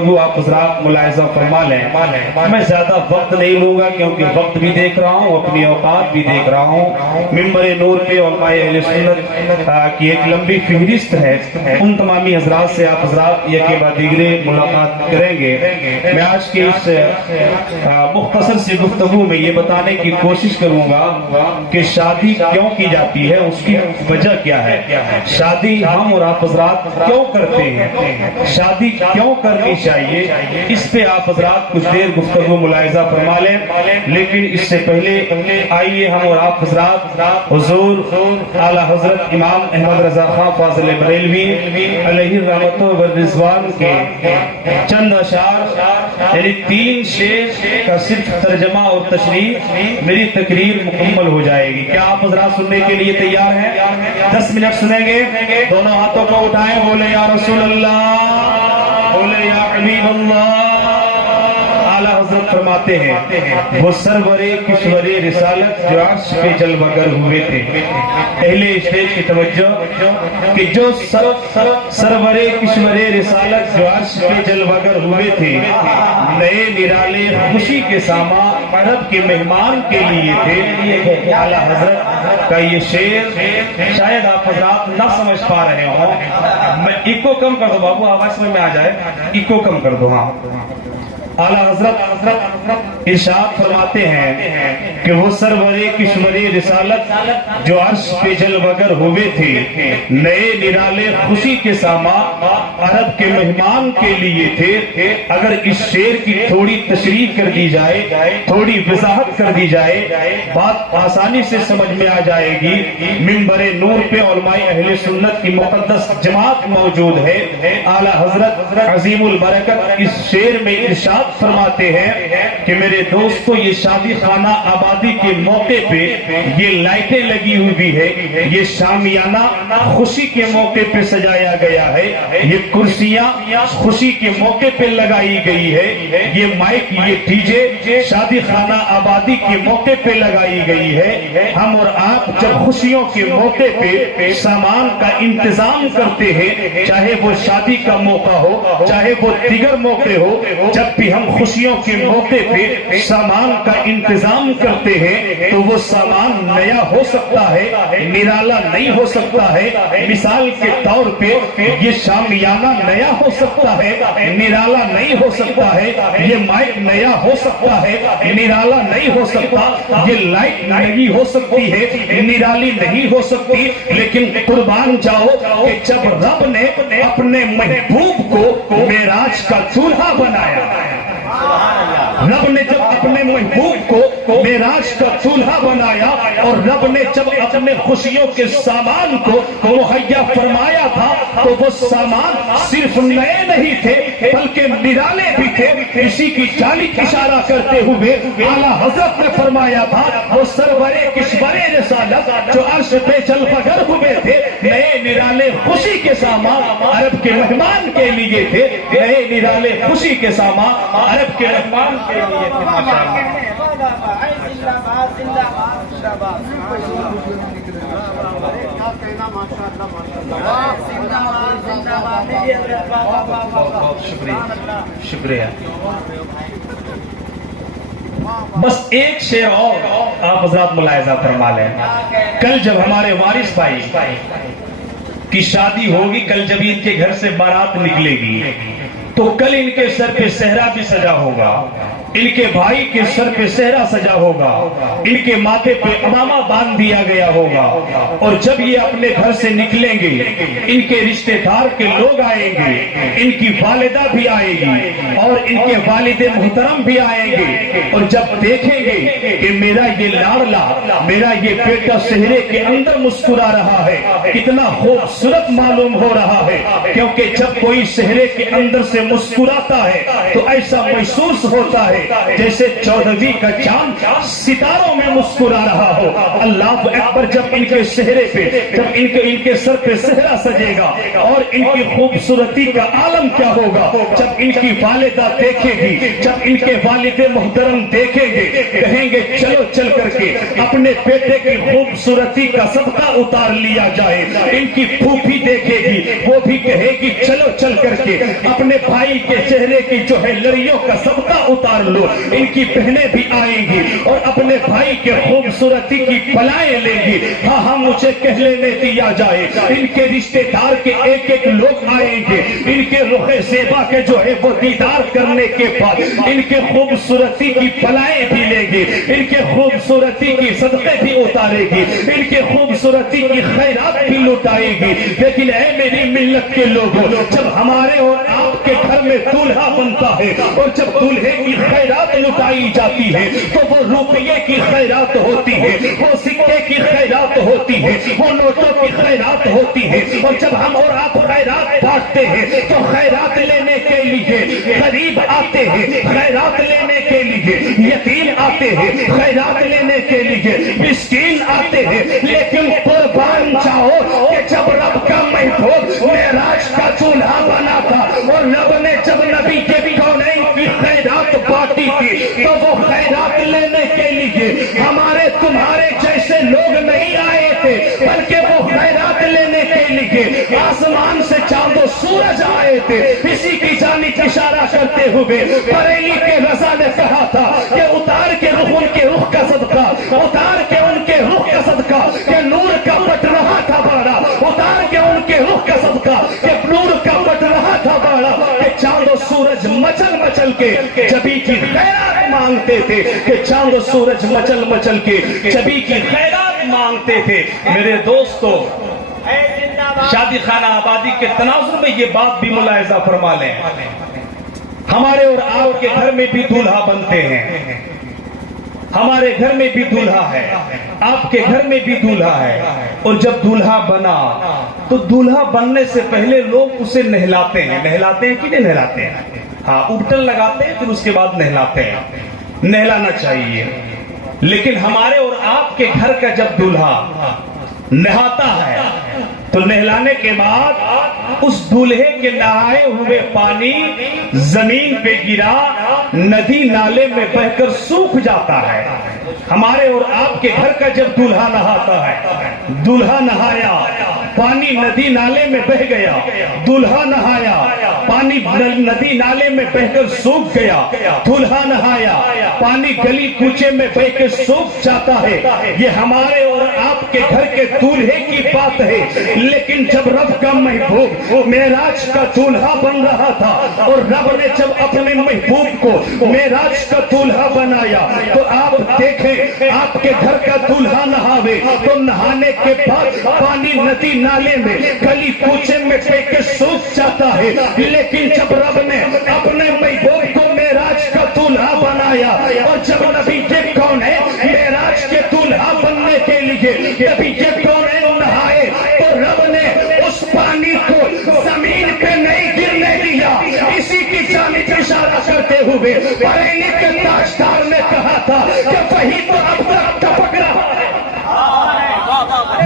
گفتگو آپ حضرات ملاحظہ فرما لیں. میں زیادہ وقت نہیں لوں گا کیونکہ وقت بھی دیکھ رہا ہوں، اپنی اوقات بھی دیکھ رہا ہوں. ممبر نور پہ علماء اہل سنت کی ایک لمبی فہرست ہے، ان تمامی حضرات سے آپ حضرات یہ کے بعد دیگرے ملاقات کریں گے. میں آج کی اس مختصر سی گفتگو میں یہ بتانے کی کوشش کروں گا کہ شادی کیوں کی جاتی ہے، اس کی وجہ کیا ہے، شادی ہم اور آپ حضرات کیوں کرتے ہیں، شادی کیوں کرنی چاہیے، اس پہ آپ حضرات کچھ دیر گفتگو ملاحظہ فرما لیں. لیکن اس سے پہلے آئیے ہم اور آپ حضرات حضور اعلیٰ حضرت امام احمد رضا خان فاضل بریلوی علیہ رحمت و رضوان کے چند اشعار یعنی 3 شعر کا صرف ترجمہ اور تشریح میری تقریر مکمل ہو جائے گی. کیا آپ حضرات سننے کے لیے تیار ہیں؟ 10 منٹ سنیں گے. دونوں ہاتھوں کو اٹھائیں، بولے یا رسول اللہ، بولے یا حبیب اللہ. اعلیٰ حضرت فرماتے ہیں وہ سرور کشور رسالت جو عرش پہ جلوہ گر ہوئے تھے. اہل اسٹیج کی توجہ کہ جو سرور کشور رسالت جو عرش پہ جلوہ گر ہوئے تھے، نئے نرالے خوشی کے ساما عرب کے مہمان کے لیے تھے. اعلیٰ حضرت کا یہ شعر شاید آپ حضرات نہ سمجھ پا رہے ہوں. میں ایکو کم کر دو بابو، آواز میں آ جائے، ایکو کم کر دو. ہاں، اعلیٰ حضرت ارشاد فرماتے ہیں کہ وہ سرور کشور رسالت جو عرش پہ جلوہ گر ہوئے تھے، نئے نرالے خوشی کے ساما عرب کے مہمان کے لیے تھے. اگر اس شعر کی تھوڑی تشریح کر دی جائے، تھوڑی وضاحت کر دی جائے، بات آسانی سے سمجھ میں آ جائے گی. منبر نور پہ علماء اہل سنت کی مقدس جماعت موجود ہے. اعلیٰ حضرت عظیم البرکت اس شعر میں ارشاد فرماتے ہیں کہ میرے دوستو، یہ شادی خانہ آبادی کے موقع پہ یہ لائٹیں لگی ہوئی ہے، یہ شامیانہ خوشی کے موقع پہ سجایا گیا ہے، یہ کرسیاں خوشی کے موقع پہ لگائی گئی ہے، یہ مائک، یہ ڈی جے شادی خانہ آبادی کے موقع پہ لگائی گئی ہے. ہم اور آپ جب خوشیوں کے موقع پہ سامان کا انتظام کرتے ہیں، چاہے وہ شادی کا موقع ہو، چاہے وہ دیگر موقع ہو، جب بھی ہم خوشیوں کے موقع پہ سامان کا انتظام کرتے ہیں تو وہ سامان نیا ہو سکتا ہے، نرالا نہیں ہو سکتا ہے. مثال کے طور پہ یہ شامیانہ نیا ہو سکتا ہے، نرالا نہیں ہو سکتا ہے. یہ مائک نیا ہو سکتا ہے، نرالا نہیں ہو سکتا. یہ لائٹ نئی ہو سکتی ہے، نرالی نہیں ہو سکتی. لیکن قربان جاؤ کہ جب رب نے اپنے محبوب کو معراج کا چولہا بنایا، رب نے جب اپنے محبوب کو معراج کا چولہا بنایا اور رب نے جب اپنے خوشیوں کے سامان کو مہیا فرمایا تھا تو وہ سامان صرف نئے نہیں تھے بلکہ نرالے بھی تھے. اسی کی جانب اشارہ کرتے ہوئے اعلیٰ حضرت نے فرمایا تھا وہ سرور کشور رسالت جو عرش پہ جلوہ گر ہوئے تھے، نئے نرالے خوشی کے سامان عرب کے مہمان کے لیے تھے، نئے نرالے خوشی کے سامان عرب کے مہمان کے لیے تھے. شکریہ. بس ایک شعر اور آپ حضرات ملاحظہ فرما لیں. کل جب ہمارے وارث بھائی کی شادی ہوگی، کل جب ان کے گھر سے بارات نکلے گی تو کل ان کے سر پہ صحرا بھی سجا ہوگا، ان کے بھائی کے سر پہ صحرا سجا ہوگا، ان کے ماتھے پہ امامہ باندھ دیا گیا ہوگا. اور جب یہ اپنے گھر سے نکلیں گے ان کے رشتہ دار کے لوگ آئیں گے، ان کی والدہ بھی آئے گی اور ان کے والد محترم بھی آئیں گے. اور جب دیکھیں گے کہ میرا یہ لاڈلا، میرا یہ بیٹا صحرے کے اندر مسکرا رہا ہے، کتنا خوبصورت معلوم ہو رہا ہے. کیونکہ جب کوئی صحرے کے اندر سے مسکراتا ہے تو ایسا محسوس ہوتا ہے جیسے 14ویں کا چاند ستاروں میں مسکرا رہا ہو. اللہ اکبر. جب ان کے صحرے پہ، جب ان کے سر پہ صحرا سجے گا اور ان کی خوبصورتی کا عالم کیا ہوگا جب ان کی والدہ دیکھے گی، جب ان کے والد محترم دیکھیں گے، کہیں گے چلو چل کر کے اپنے بیٹے کی خوبصورتی کا صدقہ اتار لیا جائے. ان کی پھوپھی دیکھے گی، وہ بھی کہے گی چلو چل کر کر کے اپنے بھائی کے چہرے کی جو ہے لڑیوں کا سبقہ اتار لو. ان کی بہنیں بھی آئیں گی اور اپنے بھائی کے خوبصورتی کی بلائیں لیں گی. ہاں مجھے کہہ لینے دیا جائے, ان کے رشتے دار کے ایک ایک لوگ آئیں گے. ان کے رخ زیبا کے جو ہے وہ دیدار کرنے کے بعد ان کے خوبصورتی کی بلائیں بھی لیں گے, ان کے خوبصورتی کی صدقے بھی اتارے گی, ان کے خوبصورتی کی خیرات بھی لٹائے گی. لیکن اے میری ملت کے لوگوں, جب ہمارے اور آپ کے گھر میں دولہا بنتا ہے اور جب دولہے کی خیرات لٹائی جاتی ہے تو وہ روپیے کی خیرات ہوتی ہے, وہ سکے کی خیرات ہوتی ہے, وہ نوٹوں کی خیرات ہوتی ہے. اور جب ہم اور آپ خیرات بانٹتے ہیں تو خیرات لینے کے لیے غریب آتے ہیں, خیرات لینے کے لیے یتیم آتے ہیں, خیرات لینے کے لیے مسکین آتے ہیں. لیکن قربان جاؤ کہ جب رب کا محبوب معراج کا دولہا بنا تھا اور رب نے جب نبی کے کونین کی خیرات بانٹی تھی تو وہ خیرات لینے کے لیے ہمارے تمہارے جیسے لوگ نہیں آئے تھے, بلکہ وہ خیرات لینے کے لیے آسمان سے چاند و سورج آئے تھے. اسی کی جانب اشارہ کرتے ہوئے بریلی کے رضا نے کہا تھا کہ اتار کے رخ ان کے رخ کا صدقہ, اتار کے ان کے رخ کا صدقہ کہ نور کا پٹ رہا تھا باڑا, اتار کے ان کے رخ کا صدقہ کہ نور کا پٹ رہا تھا باڑا, کہ چاند و سورج مچل مچل کے جبی کی خیرات مانگتے تھے, کہ چاند و سورج مچل مچل کے جبی کی خیرات مانگتے تھے. میرے دوستو, شادی خانہ آبادی کے تناظر میں یہ بات بھی ملاحظہ فرما لیں, ہمارے اور آپ کے گھر میں بھی دولہا بنتے ہیں, ہمارے گھر میں بھی دولہا ہے, آپ کے گھر میں بھی دولہا ہے. اور جب دولہا بنا تو دولہا بننے سے پہلے لوگ اسے نہلاتے ہیں. نہلاتے ہیں کہ نہیں نہلاتے ہیں؟ ہاں, ابٹن لگاتے ہیں, پھر اس کے بعد نہلاتے ہیں. نہلانا چاہیے. لیکن ہمارے اور آپ کے گھر کا جب دولہا نہاتا ہے تو نہلانے کے بعد اس دولہے کے نہائے ہوئے پانی زمین پہ گرا, ندی نالے میں بہ کر سوکھ جاتا ہے. ہمارے اور آپ کے گھر کا جب دولہا نہاتا ہے, دولہا نہایا, پانی ندی نالے میں بہ گیا, دولہا نہایا, پانی ندی نالے میں بہ کر سوکھ گیا, دولہا نہایا, پانی گلی کوچے میں بہ کے سوکھ جاتا ہے. یہ ہمارے اور آپ کے گھر کے دولہے کی بات ہے. لیکن جب رب کا محبوب معراج کا دولہا بن رہا تھا اور رب نے جب اپنے محبوب کو معراج کا دولہا بنایا تو آپ دیکھیں, آپ کے گھر کا دولہا نہاوے تو نہانے کے بعد پانی ندی نالے میں گلی کوچے میں بہ کے سوکھ جاتا ہے. لیکن جب رب نے اپنے محبوب کو معراج کا دولہا بنایا اور جب نبی یہ کون ہے معراج کے دولہا بننے کے لیے نبی یہ کون ہے نہائے تو رب نے اس پانی کو زمین پہ نہیں گرنے دیا. اسی کی جانب اشارہ کرتے ہوئے بریلی کے تاجدار نے کہا تھا کہ وہی تو اب تک ٹپک رہا ہے,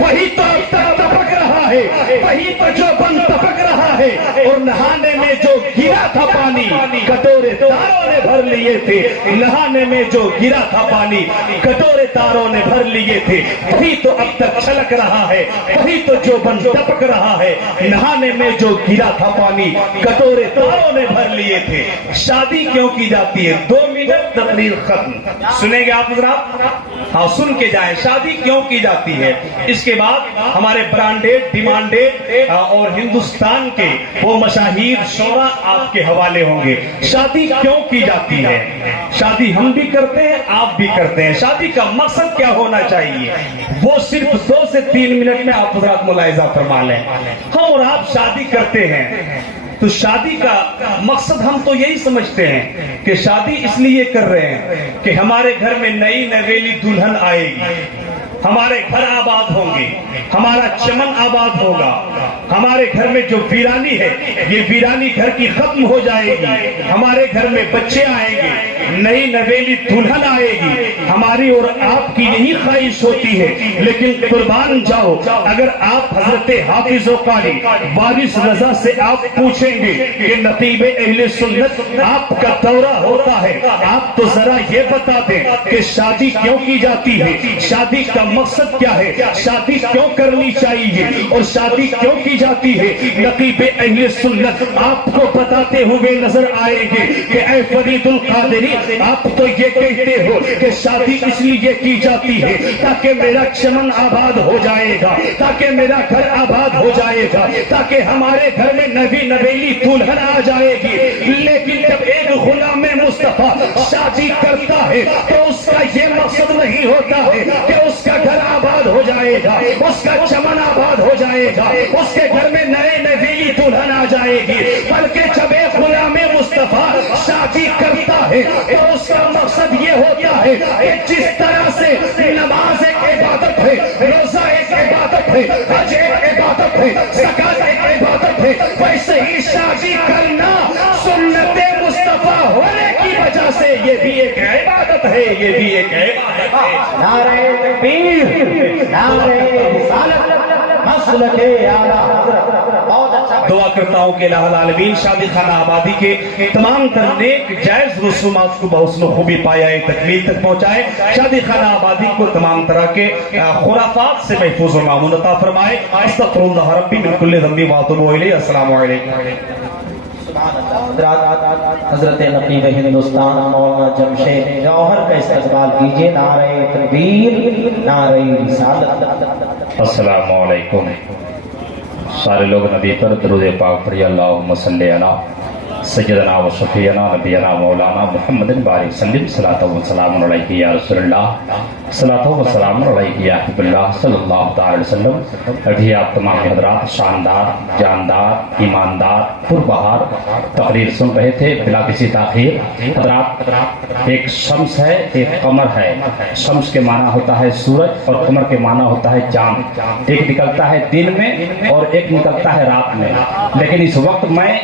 وہی تو اب تک ٹپک رہا ہے, وہی تو جو بن ٹپک رہا ہے. اور نہانے میں جو گرا تھا پانی کٹورے تاروں نے بھر لیے تھے, نہانے میں جو گرا تھا پانی کٹورے تاروں نے بھر لیے تھے. وہی تو اب تک چھلک رہا ہے, وہی تو جو بن ٹپک رہا ہے. نہانے میں جو گرا تھا پانی کٹورے تاروں نے بھر لیے تھے. شادی کیوں کی جاتی ہے؟ 2 منٹ تقریر ختم. سنیں گے آپ حضرات؟ ہاں سن کے جائیں. شادی کیوں کی جاتی ہے؟ اس کے بعد ہمارے برانڈیڈ, ڈیمانڈیڈ اور ہندوستان کے وہ مشاہیر شعراء آپ کے حوالے ہوں گے. شادی کیوں کی جاتی ہے؟ شادی ہم بھی کرتے ہیں, آپ بھی کرتے ہیں. شادی کا مقصد کیا ہونا چاہیے وہ صرف 2 سے 3 منٹ میں آپ حضرات ملاحظہ فرما لیں. ہم اور آپ شادی کرتے ہیں تو شادی کا مقصد ہم تو یہی سمجھتے ہیں کہ شادی اس لیے کر رہے ہیں کہ ہمارے گھر میں نئی نویلی دلہن آئے گی, ہمارے گھر آباد ہوں گے, ہمارا چمن آباد ہوگا, ہمارے گھر میں جو ویرانی ہے یہ ویرانی گھر کی ختم ہو جائے گی, ہمارے گھر میں بچے آئیں گے, نئی نویلی دلہن آئے گی. ہماری اور آپ کی یہی خواہش ہوتی ہے. لیکن قربان جاؤ, اگر آپ حضرت حافظ و قاری وارث رضا سے آپ پوچھیں گے کہ نقیب اہل سنت آپ کا دورہ ہوتا ہے, آپ تو ذرا یہ بتا دیں کہ شادی کیوں کی جاتی ہے. شادی کا مقصد کیا ہے، شادی کیوں کرنی چاہیے اور شادی کیوں کی جاتی ہے، نقیب اہل سنت آپ کو بتاتے ہوئے نظر آئیں گے کہ اے فرید القادری، آپ تو یہ کہتے ہو کہ شادی اس لیے کی جاتی ہے تاکہ میرا چمن آباد ہو جائے گا، تاکہ میرا گھر آباد ہو جائے گا، تاکہ ہمارے گھر میں نبی نبیلی دلہن آ جائے گی۔ لیکن جب ایک غلام مصطفیٰ شادی کرتا ہے تو اس کا یہ مقصد نہیں ہوتا ہے کہ اس کا گھر آباد ہو جائے گا، اس کا چمن آباد ہو جائے گا، اس کے گھر میں نئے نبیلی دلہن آ جائے گی، بلکہ جب ایک غلام مصطفیٰ شادی کرتا ہے تو اس کا مقصد یہ ہوتا ہے کہ جس طرح سے نماز ایک عبادت ہے، روزہ ایک عبادت ہے، حج ایک عبادت ہے، زکات ایک عبادت ہے، ویسے ہی شادی کرنا سنت مصطفیٰ ہونے کی وجہ سے یہ بھی ایک عبادت ہے، یہ بھی ایک عبادت ہے۔ نعرہ تکبیر، نعرہ رسالت، مسلک اعلیٰ حضرت۔ بہت اچھا دعا کرتا ہوں کہ الہ العالمین شادی خانہ آبادی کے تمام تر نیک جائز رسومات کو بحسن و خوبی پایائے تکمیل تک پہنچائے، شادی خانہ آبادی کو تمام طرح کے خرافات سے محفوظ و معمون عطا فرمائے۔ استغفر اللہ ربی من کل ذنب واتوب الیہ۔ السلام علیکم۔ حضرت نقیب ہندوستان مولانا جمشید جوہر کا استقبال کیجیے۔ نعرہ تکبیر، نعرہ رسالت۔ السلام علیکم۔ سارے لوگ نبی پر درود پاک پڑھیے۔ اللہم صلی علی سیدنا و شفیعنا نبینا مولانا محمد بارک وسلم۔ صلاۃ و سلام علیک یا رسول اللہ، صلاۃ و سلام علیک یا حبیب اللہ صلی اللہ تعالی وسلم۔ ابھی آپ تمام حضرات شاندار، جاندار، ایماندار، پربہار تقریر سن رہے تھے بلا کسی تاخیر۔ حضرات، ایک شمس ہے، ایک قمر ہے۔ شمس کے معنی ہوتا ہے سورج اور قمر کے معنی ہوتا ہے چاند۔ ایک نکلتا ہے دن میں اور ایک نکلتا ہے رات میں، لیکن اس وقت میں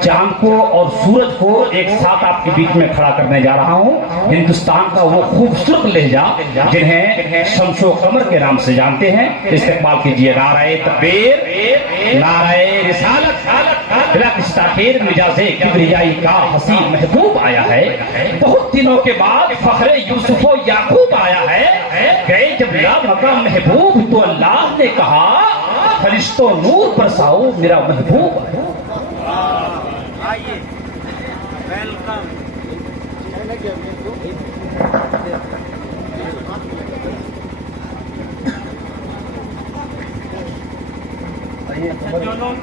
چاند کو اور سورج کو ایک ساتھ آپ کے بیچ میں کھڑا کرنے جا رہا ہوں۔ ہندوستان کا وہ خوبصورت لہجہ جنہیں شمس و قمر کے نام سے جانتے ہیں، استقبال کیجیے۔ نعرہ تکبیر، نعرہ رسالت۔ بلا کسی تاخیر مجاز کبریائی کا حسین محبوب آیا ہے، بہت دنوں کے بعد فخر یوسف و یعقوب آیا ہے۔ گئے جب لا مقام محبوب تو اللہ نے کہا فرشتوں نور برساؤ میرا محبوب ہے۔ ویلکم۔ جو لوگ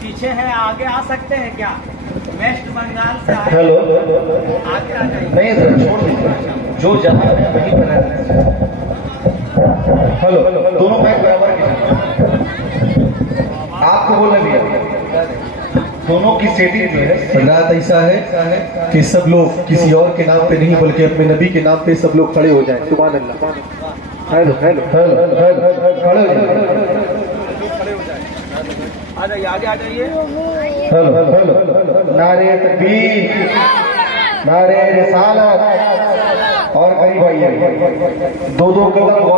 پیچھے ہیں آگے آ سکتے ہیں کیا؟ ویسٹ بنگال سے آئے، ہیلو، آگے آ جائیے۔ نہیں ادھر چھوڑ دیجیے، جو جگہ ہے وہیں پر رہنا۔ ہیلو، دونوں بیک برابر کیجیے۔ آپ کو بولنا بھی ہے، دونوں کی سیٹنگ جو ہے۔ حضرات ایسا ہے کہ سب لوگ کسی اور کے نام پہ نہیں بلکہ اپنے نبی کے نام پہ سب لوگ کھڑے ہو جائیں۔ سبحان اللہ۔ ہیلو ہیلو ہیلو ہیلو، کھڑے ہو جائیں۔ آ جائیے، آگے آ جائیے۔ ہیلو ہیلو، نعرہ تکبیر، نعرہ رسالت، اور قریب آئیے، دو قدم